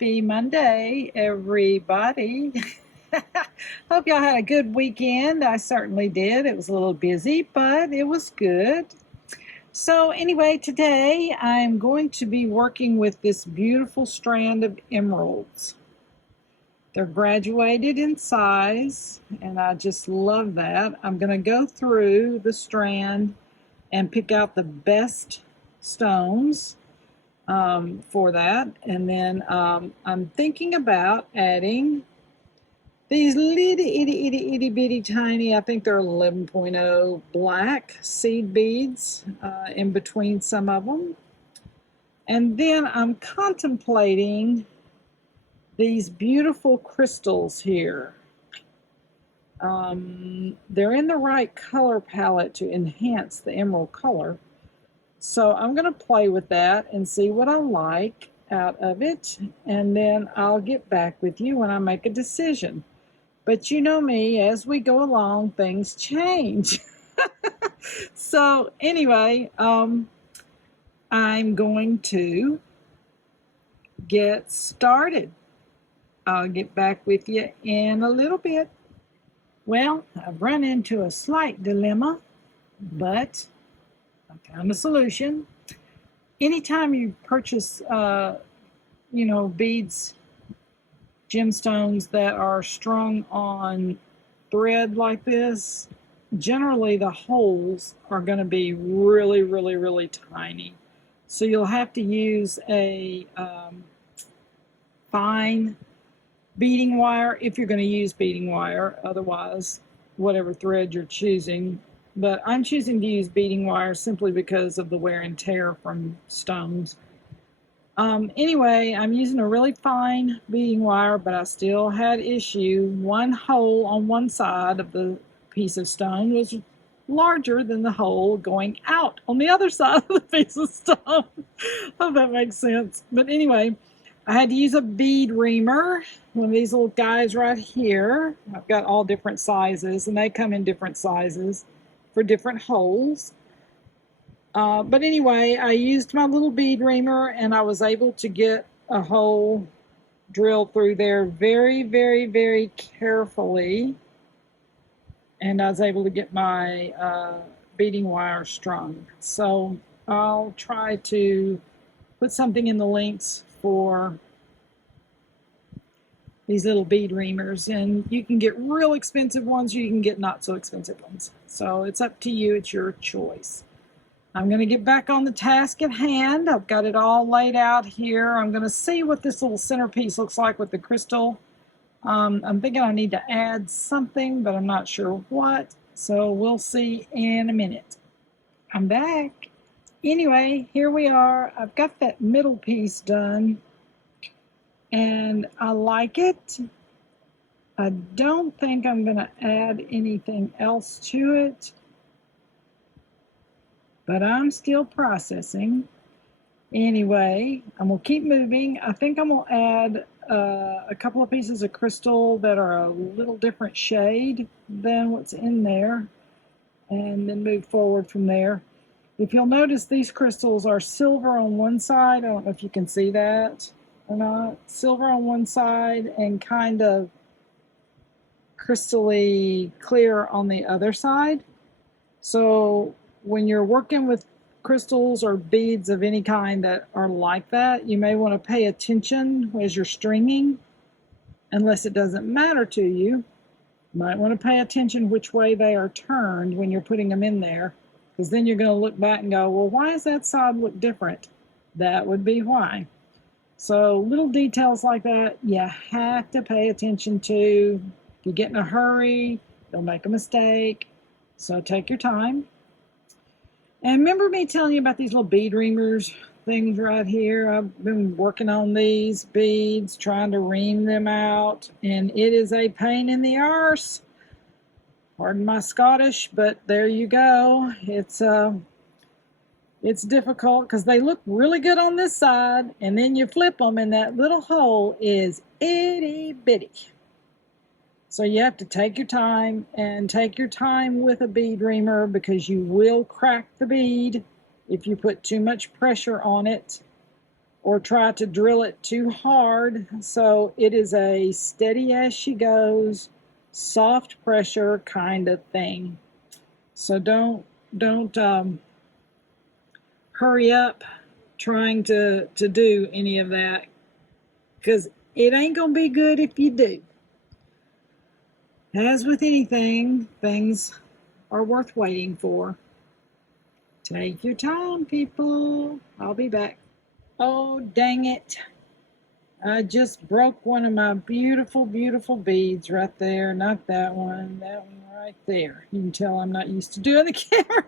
Happy Monday, everybody. Hope y'all had a good weekend. I certainly did. It was a little busy, but it was good. So, anyway, today I'm going to be working with this beautiful strand of emeralds. They're graduated in size, and I just love that. I'm going to go through the strand and pick out the best stones for that. And then I'm thinking about adding these itty bitty tiny, I think they're 11.0 black seed beads in between some of them. And then I'm contemplating these beautiful crystals here. They're in the right color palette to enhance the emerald color. So I'm going to play with that and see what I like out of it, and then I'll get back with you when I make a decision. But you know me, as we go along, things change. So anyway, I'm going to get started. I'll get back with you in a little bit. Well, I've run into a slight dilemma, but I found a solution. Anytime you purchase, beads, gemstones that are strung on thread like this, generally the holes are going to be really, really, really tiny. So you'll have to use a fine beading wire if you're going to use beading wire. Otherwise, whatever thread you're choosing. But I'm choosing to use beading wire simply because of the wear and tear from stones. Anyway, I'm using a really fine beading wire, but I still had issue. One hole on one side of the piece of stone was larger than the hole going out on the other side of the piece of stone. Hope that makes sense. But anyway, I had to use a bead reamer, one of these little guys right here. I've got all different sizes, and they come in different sizes for different holes. But anyway, I used my little bead reamer, and I was able to get a hole drilled through there very, very, very carefully. And I was able to get my beading wire strung. So I'll try to put something in the links for these little bead reamers, and you can get real expensive ones, or you can get not so expensive ones. So it's up to you, it's your choice. I'm going to get back on the task at hand. I've got it all laid out here. I'm going to see what this little centerpiece looks like with the crystal. I'm thinking I need to add something, but I'm not sure what. So we'll see in a minute. I'm back. Anyway, here we are. I've got that middle piece done, and I like it. I don't think I'm going to add anything else to it, but I'm still processing. Anyway, I'm going to keep moving. I think I'm going to add a couple of pieces of crystal that are a little different shade than what's in there, and then move forward from there. If you'll notice, these crystals are silver on one side. I don't know if you can see that or not. Silver on one side and kind of crystally clear on the other side. So when you're working with crystals or beads of any kind that are like that, you may want to pay attention as you're stringing. Unless it doesn't matter to you, you might want to pay attention which way they are turned when you're putting them in there, because then you're going to look back and go, well, why does that side look different? That would be why. So little details like that you have to pay attention to. If you get in a hurry, you'll make a mistake. So take your time. And remember me telling you about these little bead reamers things right here? I've been working on these beads, trying to ream them out, and it is a pain in the arse. Pardon my Scottish, but there you go. It's difficult because they look really good on this side, and then you flip them and that little hole is itty bitty. So you have to take your time, and take your time with a bead reamer, because you will crack the bead if you put too much pressure on it. or try to drill it too hard. So it is a steady as she goes, soft pressure kind of thing. So don't hurry up trying to do any of that, because it ain't gonna be good if you do. As with anything, things are worth waiting for. Take your time, people. I'll be back. Oh, dang it. I just broke one of my beautiful, beautiful beads right there. Not that one right there. You can tell I'm not used to doing the camera.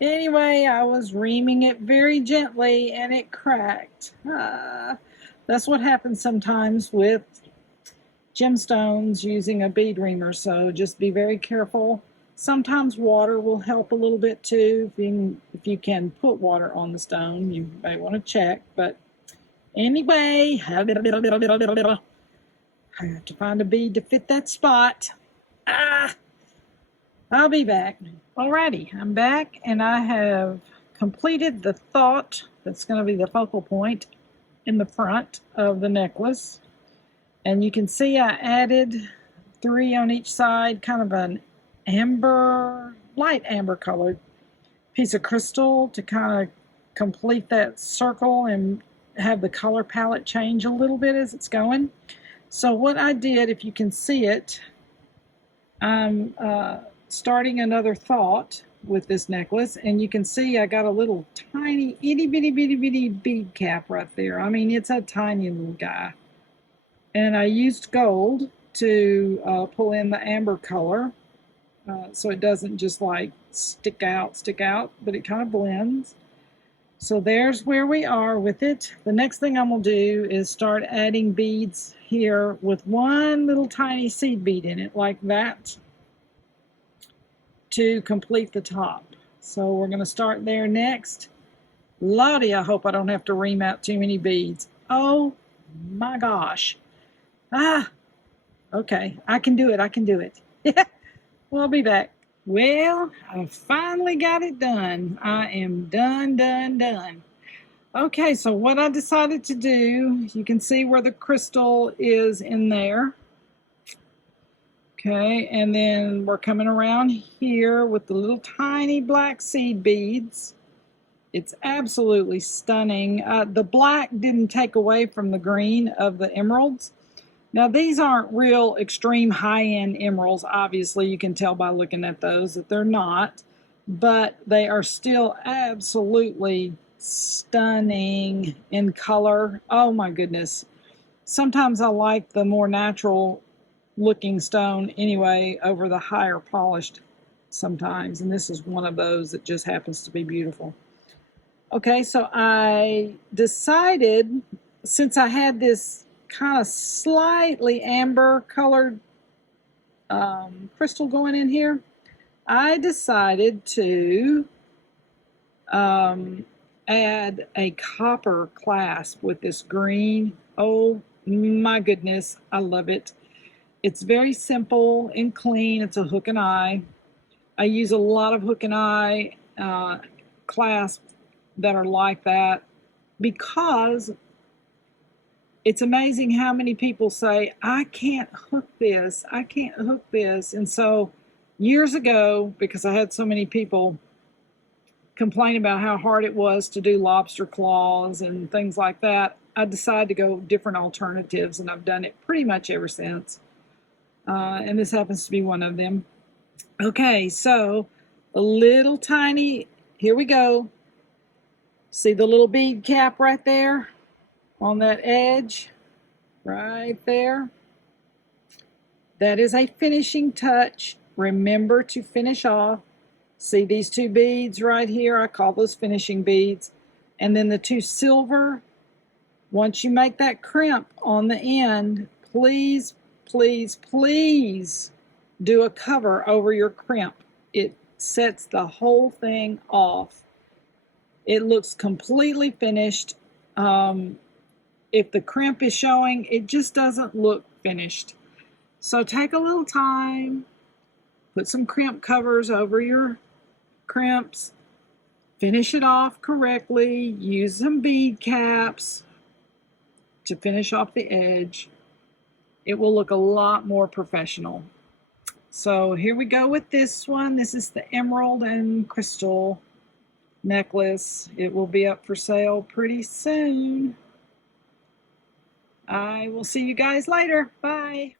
Anyway, I was reaming it very gently and it cracked. That's what happens sometimes with gemstones using a bead reamer, so just be very careful. Sometimes water will help a little bit too. If you can put water on the stone, you may want to check. But anyway, I have to find a bead to fit that spot. I'll be back. Alrighty, I'm back and I have completed the thought that's going to be the focal point in the front of the necklace. And you can see I added 3 on each side, kind of an amber, light amber colored piece of crystal to kind of complete that circle and have the color palette change a little bit as it's going. So what I did, if you can see it, I'm starting another thought with this necklace, and you can see I got a little tiny itty bitty bead cap right there. I mean, it's a tiny little guy. And I used gold to pull in the amber color, so it doesn't just like stick out, but it kind of blends. So there's where we are with it. The next thing I'm going to do is start adding beads here with one little tiny seed bead in it, like that, to complete the top. So we're going to start there next. Lottie, I hope I don't have to ream out too many beads. Oh my gosh. Okay, I can do it. Well, I'll be back. Well, I finally got it done. I am done. Okay, so what I decided to do, you can see where the crystal is in there. Okay, and then we're coming around here with the little tiny black seed beads. It's absolutely stunning. The black didn't take away from the green of the emeralds. Now, these aren't real extreme high-end emeralds. Obviously, you can tell by looking at those that they're not, but they are still absolutely stunning in color. Oh my goodness. Sometimes I like the more natural looking stone anyway over the higher polished sometimes, and this is one of those that just happens to be beautiful. Okay, so I decided, since I had this kind of slightly amber colored crystal going in here, I decided to add a copper clasp with this green. Oh my goodness, I love it. It's very simple and clean. It's a hook and eye. I use a lot of hook and eye clasps that are like that, because it's amazing how many people say, I can't hook this. And so years ago, because I had so many people complain about how hard it was to do lobster claws and things like that, I decided to go different alternatives, and I've done it pretty much ever since. And this happens to be one of them. Okay, so a little tiny, here we go. See the little bead cap right there on that edge? Right there. That is a finishing touch. Remember to finish off. See these 2 beads right here? I call those finishing beads. And then the 2 silver. Once you make that crimp on the end, please do a cover over your crimp. It sets the whole thing off. It looks completely finished. If the crimp is showing, it just doesn't look finished. So take a little time, put some crimp covers over your crimps, finish it off correctly, use some bead caps to finish off the edge, it will look a lot more professional. So here we go with this one. This is the emerald and crystal necklace. It will be up for sale pretty soon. I will see you guys later. Bye.